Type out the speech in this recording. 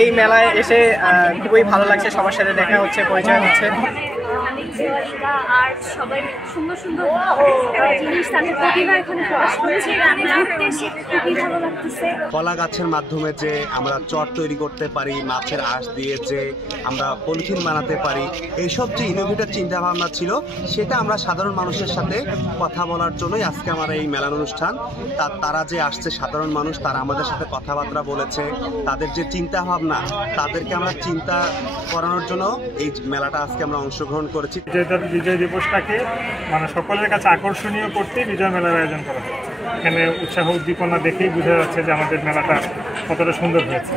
এই মেলায় এসে খুবই ভালো লাগছে, সবার সাথে দেখা হচ্ছে, পরিচয় হচ্ছে। আর সবাই সুন্দর সুন্দর জিনিস তাদের প্রতিভা এখানে প্রকাশ করেছে, খুবই ভালো লাগতেছে। কলা গাছের মাধ্যমে যে আমরা চট তৈরি করতে পারি, মাছের আঁশ দিয়ে যে আমরা পলিথিন বানাতে পারি, এইসব যে ইনোভেটিভ চিন্তা ভাবনা ছিল সেটা আমরা সাধারণ মানুষের সাথে কথা বলার জন্যই আজকে আমার এই মেলার অনুষ্ঠান। তারা যে আসছে সাধারণ মানুষ, তারা আমাদের সাথে কথাবার্তা বলেছে, তাদের যে চিন্তা ভাবনা তাদেরকে আমরা চিন্তা করানোর জন্য এই মেলাটা আজকে আমরা অংশগ্রহণ করেছি। বিজয় দিবসটাকে মানে সকলের কাছে আকর্ষণীয় করতে বিজয় মেলার আয়োজন করা হচ্ছে। এখানে উৎসাহ উদ্দীপনা দেখেই বোঝা যাচ্ছে যে আমাদের মেলাটা কতটা সুন্দর হয়েছে।